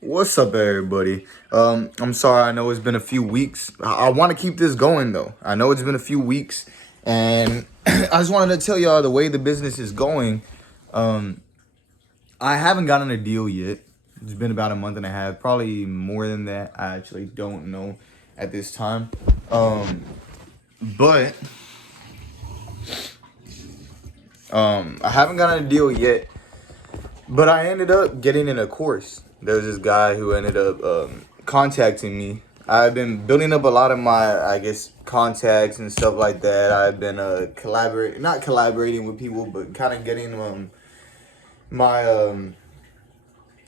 What's up, everybody? I'm sorry. I know it's been a few weeks. I want to keep this going, though. I know it's been a few weeks, and I just wanted to tell y'all the way the business is going. Um, I haven't gotten a deal yet. It's been about a month and a half, probably more than that. I actually don't know at this time. But I haven't gotten a deal yet. But I ended up getting in a course. There was this guy who ended up contacting me. I've been building up a lot of my, I guess, contacts and stuff like that. I've been not collaborating with people, but kind of getting my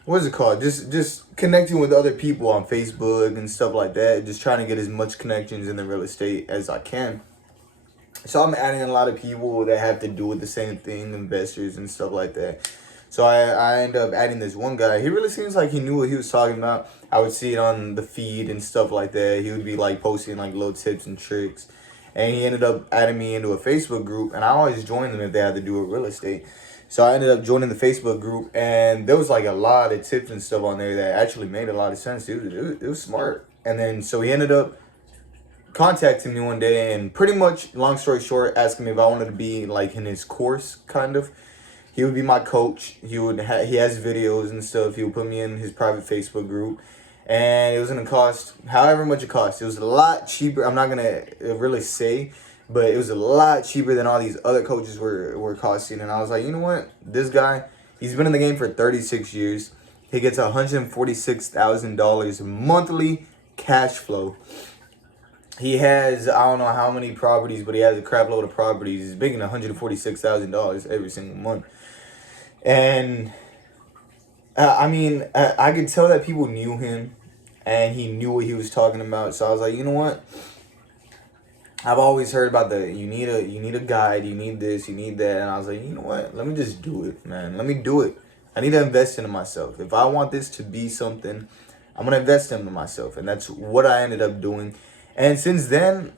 what is it called? Just connecting with other people on Facebook and stuff like that. Just trying to get as much connections in the real estate as I can. So I'm adding a lot of people that have to do with the same thing, investors and stuff like that. So I end up adding this one guy. He really seems like he knew what he was talking about. I would see it on the feed and stuff like that. He would be like posting like little tips and tricks. And he ended up adding me into a Facebook group. And I always joined them if they had to do with real estate. So I ended up joining the Facebook group. And there was like a lot of tips and stuff on there that actually made a lot of sense. It was smart. And then so he ended up contacting me one day and pretty much, long story short, asking me if I wanted to be like in his course, kind of. He would be my coach. He has videos and stuff. He would put me in his private Facebook group, and it was gonna cost however much it cost. It was a lot cheaper. I'm not gonna really say, but it was a lot cheaper than all these other coaches were costing. And I was like, you know what? This guy, he's been in the game for 36 years. He gets $146,000 monthly cash flow. He has, I don't know how many properties, but he has a crap load of properties. He's making $146,000 every single month. And I mean, I could tell that people knew him and he knew what he was talking about. So I was like, you know what? I've always heard about you need a guide, you need this, you need that. And I was like, you know what? Let me just do it, man. Let me do it. I need to invest into myself. If I want this to be something, I'm going to invest into myself. And that's what I ended up doing. And since then,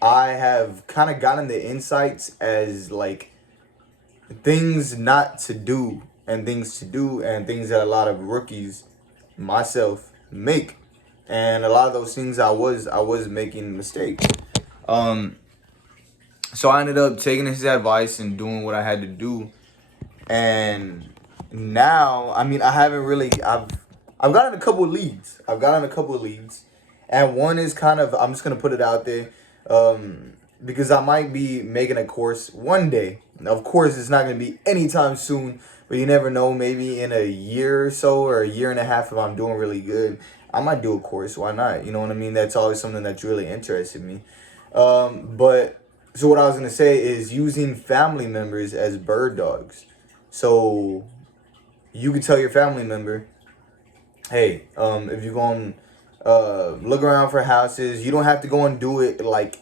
I have kind of gotten the insights as like things not to do and things to do and things that a lot of rookies, myself, make. And a lot of those things I was making mistakes. So I ended up taking his advice and doing what I had to do. And now, I mean, I've gotten a couple of leads. And one is kind of, I'm just going to put it out there, because I might be making a course one day. Of course, it's not going to be anytime soon, but you never know. Maybe in a year or so or a year and a half, if I'm doing really good, I might do a course. Why not? You know what I mean? That's always something that's really interested me. But so what I was going to say is using family members as bird dogs. So you could tell your family member, hey, if you're going look around for houses, you don't have to go and do it like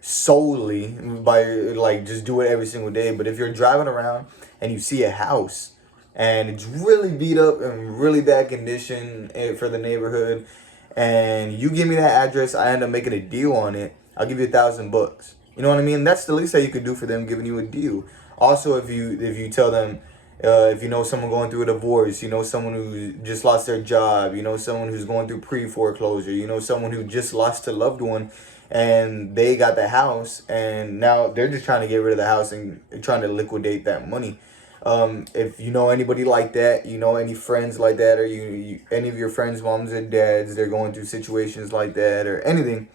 solely by like just do it every single day. But if you're driving around and you see a house and it's really beat up and really bad condition for the neighborhood, and you give me that address, I end up making a deal on it, I'll give you $1,000. You know what I mean? That's the least that you could do for them, giving you a deal. Also, if you tell them, if you know someone going through a divorce, you know someone who just lost their job, you know someone who's going through pre-foreclosure, you know someone who just lost a loved one, and they got the house, and now they're just trying to get rid of the house and trying to liquidate that money. If you know anybody like that, you know any friends like that, or you any of your friends' moms and dads, they're going through situations like that or anything,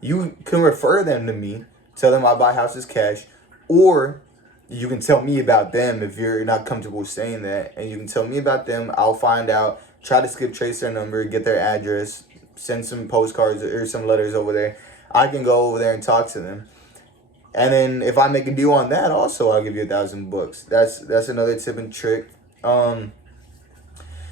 you can refer them to me. Tell them I buy houses cash, or you can tell me about them if you're not comfortable saying that, and you can tell me about them. I'll find out, try to skip trace their number, get their address, send some postcards or some letters over there. I can go over there and talk to them. And then if I make a deal on that, also I'll give you $1,000. That's another tip and trick.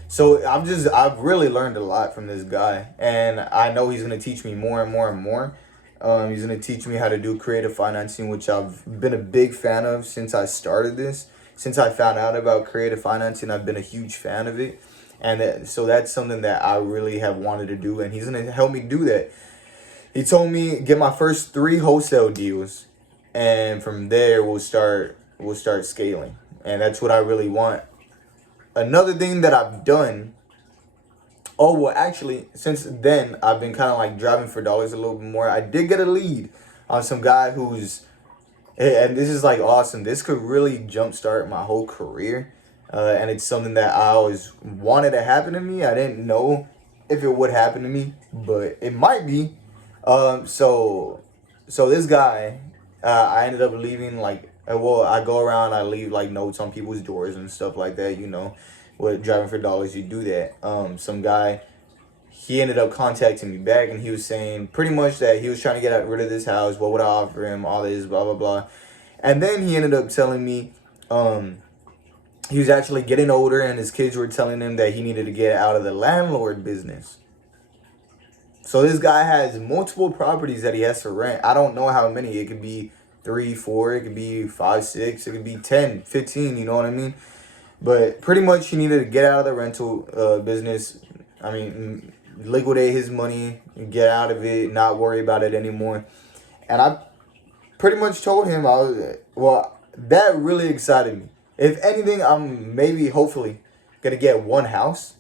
So I've really learned a lot from this guy, and I know he's gonna teach me more and more and more. He's gonna teach me how to do creative financing, which I've been a big fan of since I started this. Since I found out about creative financing, I've been a huge fan of it, and so that's something that I really have wanted to do, and he's gonna help me do that. He told me get my first 3 wholesale deals, and from there we'll start scaling, and that's what I really want. Another thing that I've done Oh, well, actually, since then, I've been kind of like driving for dollars a little bit more. I did get a lead on some guy who's, and this is like awesome. This could really jumpstart my whole career. And it's something that I always wanted to happen to me. I didn't know if it would happen to me, but it might be. So this guy, I ended up leaving like, well, I go around, I leave like notes on people's doors and stuff like that. You know, with driving for dollars, you do that. Some guy, he ended up contacting me back, and he was saying pretty much that he was trying to get rid of this house. What would I offer him? All this, blah blah blah. And then he ended up telling me, he was actually getting older, and his kids were telling him that he needed to get out of the landlord business. So this guy has multiple properties that he has to rent. I don't know how many. It could be 3, 4. It could be 5, 6. It could be 10, 15. You know what I mean? But pretty much he needed to get out of the rental business. I mean, liquidate his money, get out of it, not worry about it anymore. And I pretty much told him, that really excited me. If anything, I'm maybe, hopefully, going to get one house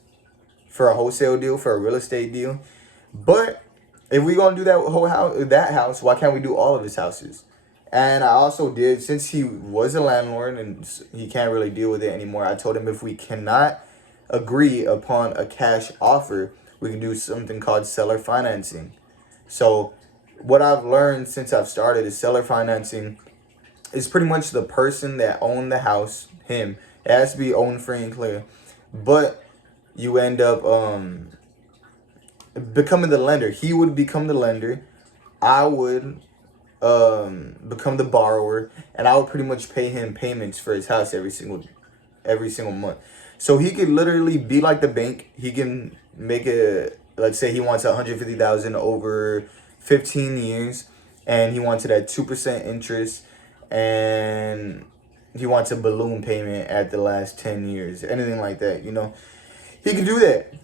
for a wholesale deal, for a real estate deal. But if we're going to do that house, why can't we do all of his houses? And I also did, since he was a landlord and he can't really deal with it anymore, I told him if we cannot agree upon a cash offer, we can do something called seller financing. So what I've learned since I've started is seller financing is pretty much the person that owned the house, him. It has to be owned free and clear. But you end up becoming the lender. He would become the lender. I would become the borrower, and I would pretty much pay him payments for his house every single month. So he could literally be like the bank. He can make let's say he wants 150,000 over 15 years, and he wants it at 2% interest, and he wants a balloon payment at the last 10 years, anything like that, you know. He can do that.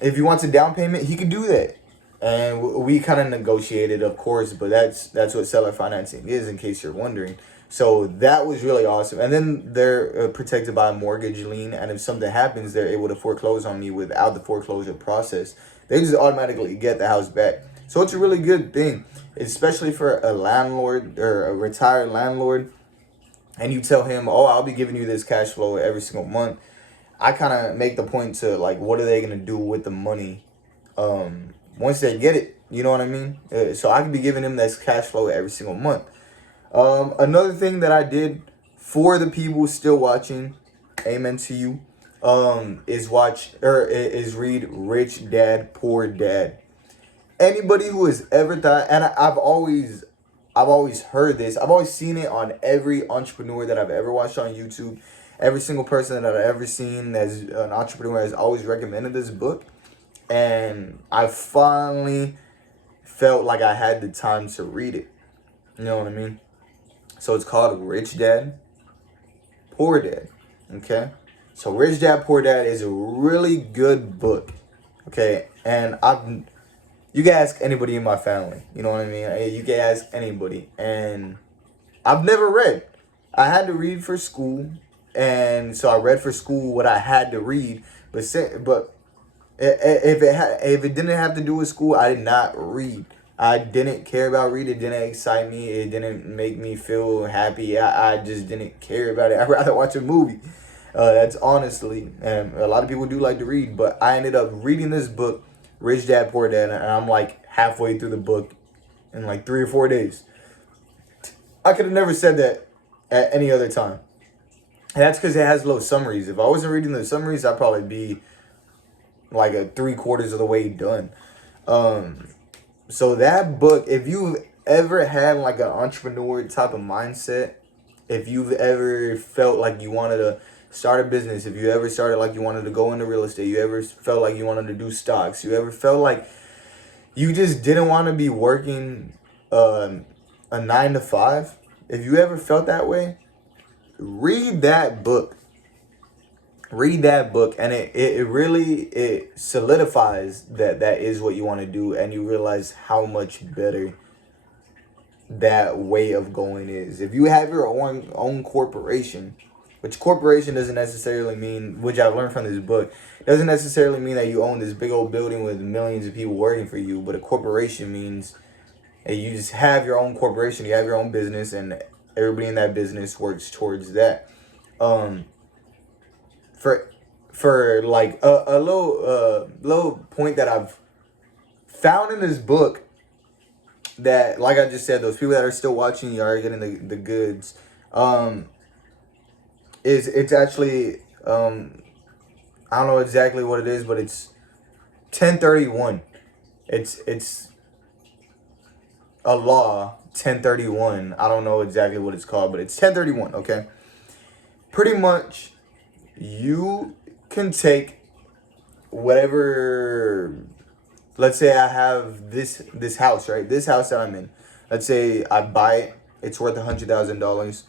If he wants a down payment, he can do that. And we kind of negotiated, of course, but that's what seller financing is, in case you're wondering. So that was really awesome. And then they're protected by a mortgage lien, and if something happens, they're able to foreclose on me without the foreclosure process. They just automatically get the house back. So it's a really good thing, especially for a landlord or a retired landlord, and you tell him, oh, I'll be giving you this cash flow every single month. I kind of make the point to, like, what are they going to do with the money once they get it? You know what I mean? So I could be giving them this cash flow every single month. Another thing that I did for the people still watching, amen to you, is read Rich Dad, Poor Dad. Anybody who has ever thought, and I've always heard this, I've always seen it on every entrepreneur that I've ever watched on YouTube. Every single person that I've ever seen as an entrepreneur has always recommended this book. And I finally felt like I had the time to read it. You know what I mean? So it's called Rich Dad, Poor Dad. Okay? So Rich Dad, Poor Dad is a really good book. Okay? And you can ask anybody in my family. You know what I mean? You can ask anybody. And I've never read. I had to read for school. And so I read for school what I had to read. But if it didn't have to do with school, I did not read. I didn't care about reading. It didn't excite me. It didn't make me feel happy. I just didn't care about it. I'd rather watch a movie. That's honestly, and a lot of people do like to read. But I ended up reading this book, Rich Dad, Poor Dad, and I'm like halfway through the book in like 3 or 4 days. I could have never said that at any other time. And that's because it has little summaries. If I wasn't reading the summaries, I'd probably be like a 3/4 of the way done. So that book, if you've ever had like an entrepreneur type of mindset, if you've ever felt like you wanted to start a business, if you ever started like you wanted to go into real estate, you ever felt like you wanted to do stocks, you ever felt like you just didn't want to be working a 9 to 5, if you ever felt that way, read that book. Read that book, and it really solidifies that is what you want to do, and you realize how much better that way of going is. If you have your own corporation, which corporation doesn't necessarily mean, which I learned from this book, doesn't necessarily mean that you own this big old building with millions of people working for you. But a corporation means that you just have your own corporation, you have your own business, and everybody in that business works towards that. For like a little point that I've found in this book, that, like I just said, those people that are still watching you are getting the goods. It's actually I don't know exactly what it is, but it's 1031. It's a law, 1031. I don't know exactly what it's called, but it's 1031. Okay, pretty much you can take whatever. Let's say I have this house, right? This house that I'm in. Let's say I buy it. It's worth $100,000.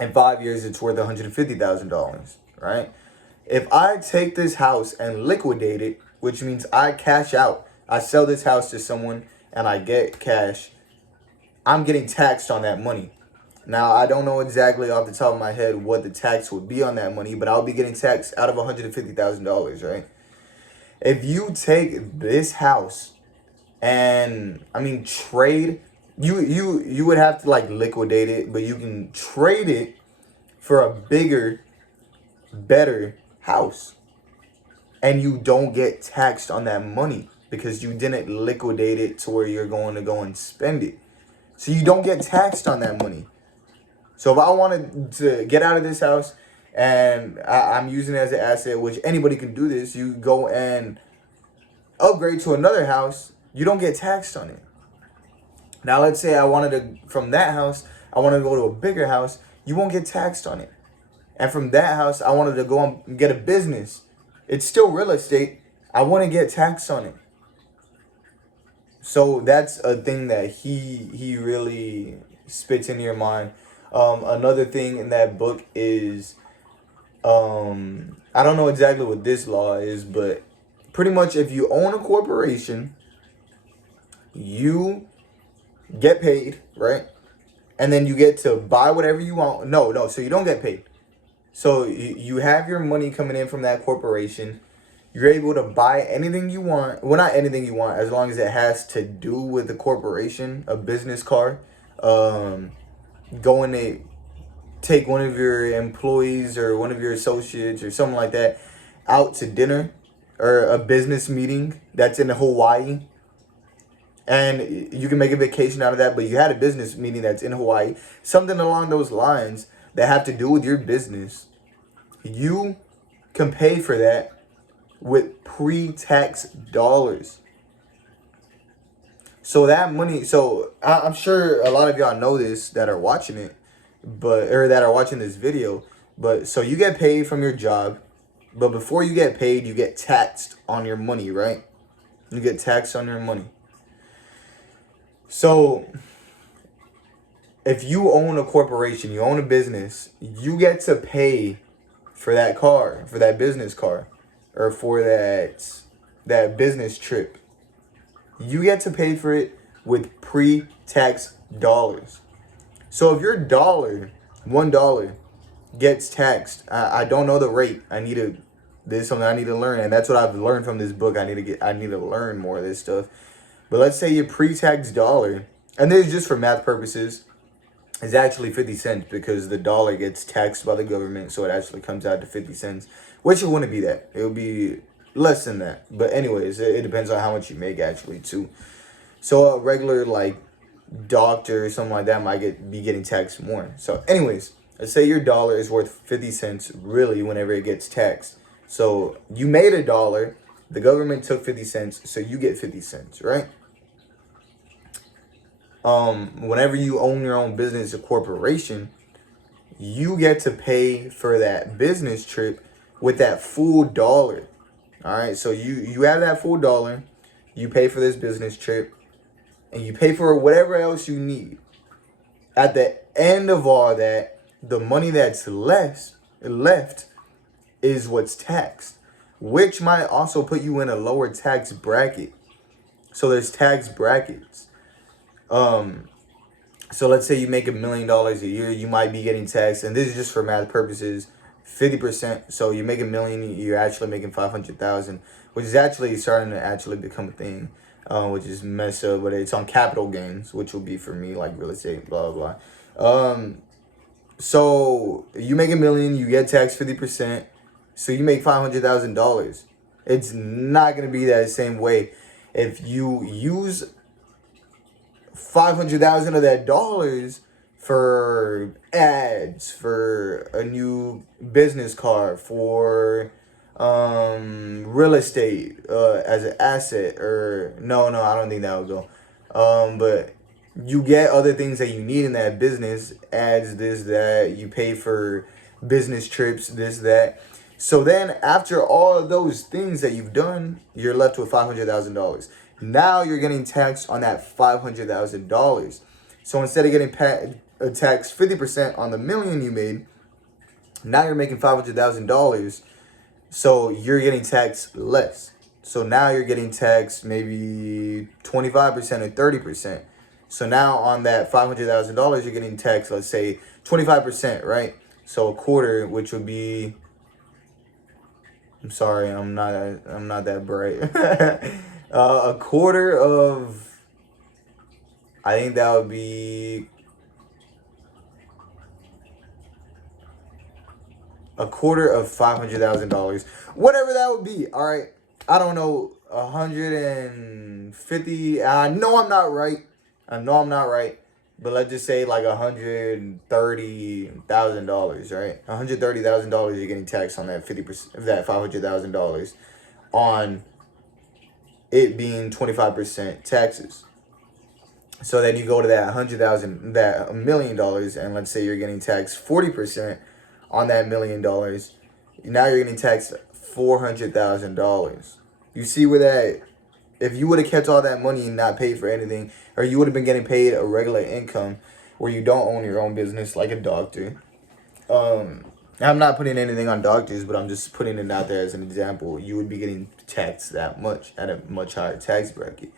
In 5 years, it's worth $150,000, right? If I take this house and liquidate it, which means I cash out, I sell this house to someone and I get cash, I'm getting taxed on that money. Now, I don't know exactly off the top of my head what the tax would be on that money, but I'll be getting taxed out of $150,000, right? If you take this house and, I mean, trade, you would have to like liquidate it, but you can trade it for a bigger, better house. And you don't get taxed on that money because you didn't liquidate it to where you're going to go and spend it. So you don't get taxed on that money. So if I wanted to get out of this house and I'm using it as an asset, which anybody can do this, you go and upgrade to another house, you don't get taxed on it. Now, let's say I wanted to, from that house, I wanted to go to a bigger house, you won't get taxed on it. And from that house, I wanted to go and get a business. It's still real estate. I wouldn't get taxed on it. So that's a thing that he really spits into your mind. Another thing in that book is, I don't know exactly what this law is, but pretty much if you own a corporation, you get paid, right? And then you get to buy whatever you want. No, so you don't get paid. So you have your money coming in from that corporation. You're able to buy anything you want. Well, not anything you want, as long as it has to do with the corporation, a business card. Going to take one of your employees or one of your associates or something like that out to dinner or a business meeting that's in Hawaii. And you can make a vacation out of that, but you had a business meeting that's in Hawaii. Something along those lines that have to do with your business. You can pay for that with pre-tax dollars. So that money, so I'm sure a lot of y'all know this that are watching it, or that are watching this video. But so you get paid from your job, but before you get paid, you get taxed on your money, right? You get taxed on your money. So if you own a corporation, you own a business, you get to pay for that car, for that business car, or for that business trip. You get to pay for it with pre-tax dollars. So if your $1 gets taxed, I don't know the rate. This is something I need to learn, and that's what I've learned from this book. I need to learn more of this stuff. But let's say your pre-tax dollar, and this is just for math purposes, is actually 50 cents because the dollar gets taxed by the government, so it actually comes out to 50 cents, which it wouldn't be that. It would be less than that. But anyways, it depends on how much you make actually too. So a regular like doctor or something like that might be getting taxed more. So anyways, let's say your dollar is worth 50 cents really whenever it gets taxed. So you made $1, the government took 50 cents, so you get 50 cents, right? Whenever you own your own business, a corporation, you get to pay for that business trip with that full $1. All right, so you have that full $1, you pay for this business trip, and you pay for whatever else you need. At the end of all that, the money that's left is what's taxed, which might also put you in a lower tax bracket. So there's tax brackets. So let's say you make $1 million a year, you might be getting taxed, and this is just for math purposes, 50%. So you make $1 million, you're actually making 500,000, which is actually starting to actually become a thing, which is messed up. But it's on capital gains, which will be for me like real estate, blah blah blah. So you make $1 million, you get taxed 50%, so you make $500,000. It's not gonna be that same way if you use 500,000 of that dollars for ads, for a new business card, for real estate as an asset, or no, I don't think that would go. But you get other things that you need in that business, ads, this, that, you pay for business trips, this, that. So then after all of those things that you've done, you're left with $500,000. Now you're getting taxed on that $500,000. So instead of getting taxed 50% on the million you made, now you're making $500,000. So you're getting taxed less. So now you're getting taxed maybe 25% or 30%. So now on that $500,000, you're getting taxed, let's say 25%, right? So a quarter, which would be, I'm sorry, I'm not that bright. A quarter of, I think that would be a quarter of $500,000, whatever that would be. All right, I don't know, 150. I know I'm not right. But let's just say like $130,000, right? $130,000 you're getting taxed on that 50% of that $500,000 on it being 25% taxes. So then you go to that $100,000, that $1 million, and let's say you're getting taxed 40% on that $1 million. Now you're getting taxed $400,000. You see where that, if you would have kept all that money and not paid for anything, or you would have been getting paid a regular income where you don't own your own business like a doctor. I'm not putting anything on doctors, but I'm just putting it out there as an example. You would be getting taxed that much at a much higher tax bracket.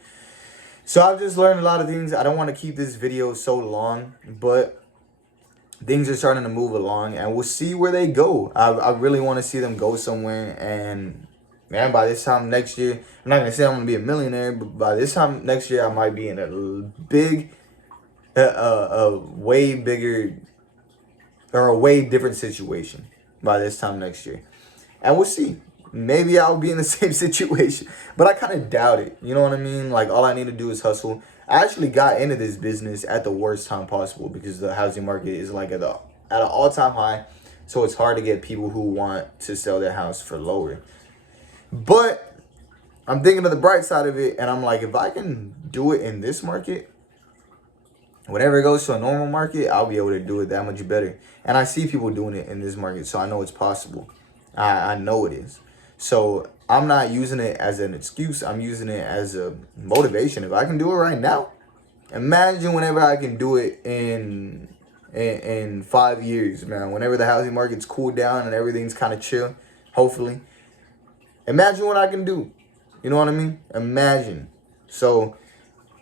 So I've just learned a lot of things. I don't want to keep this video so long, but things are starting to move along, and we'll see where they go. I really want to see them go somewhere, and man, by this time next year, I'm not going to say I'm going to be a millionaire, but by this time next year, I might be in a big, a way bigger, or a way different situation by this time next year. And we'll see. Maybe I'll be in the same situation, but I kind of doubt it. You know what I mean? Like, all I need to do is hustle. I actually got into this business at the worst time possible because the housing market is like at an all-time high. So it's hard to get people who want to sell their house for lower. But I'm thinking of the bright side of it, and I'm like, if I can do it in this market, whenever it goes to a normal market, I'll be able to do it that much better. And I see people doing it in this market, so I know it's possible. I know it is. So I'm not using it as an excuse. I'm using it as a motivation. If I can do it right now, imagine whenever I can do it in 5 years, man. Whenever the housing market's cooled down and everything's kind of chill, hopefully. Imagine what I can do. You know what I mean? Imagine. So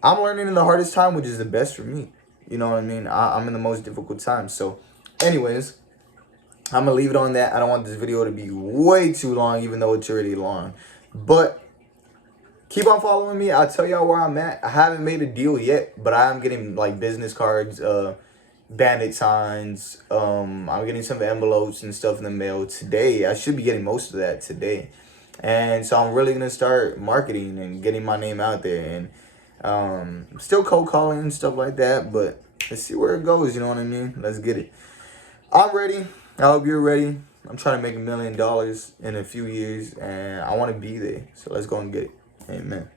I'm learning in the hardest time, which is the best for me. You know what I mean? I'm in the most difficult time. So anyways, I'm going to leave it on that. I don't want this video to be way too long, even though it's already long. But keep on following me. I'll tell y'all where I'm at. I haven't made a deal yet, but I'm getting like business cards, bandit signs. I'm getting some envelopes and stuff in the mail today. I should be getting most of that today. And so I'm really going to start marketing and getting my name out there. And still cold calling and stuff like that. But let's see where it goes. You know what I mean? Let's get it. I'm ready. I hope you're ready. I'm trying to make $1 million in a few years. And I want to be there. So let's go and get it. Amen.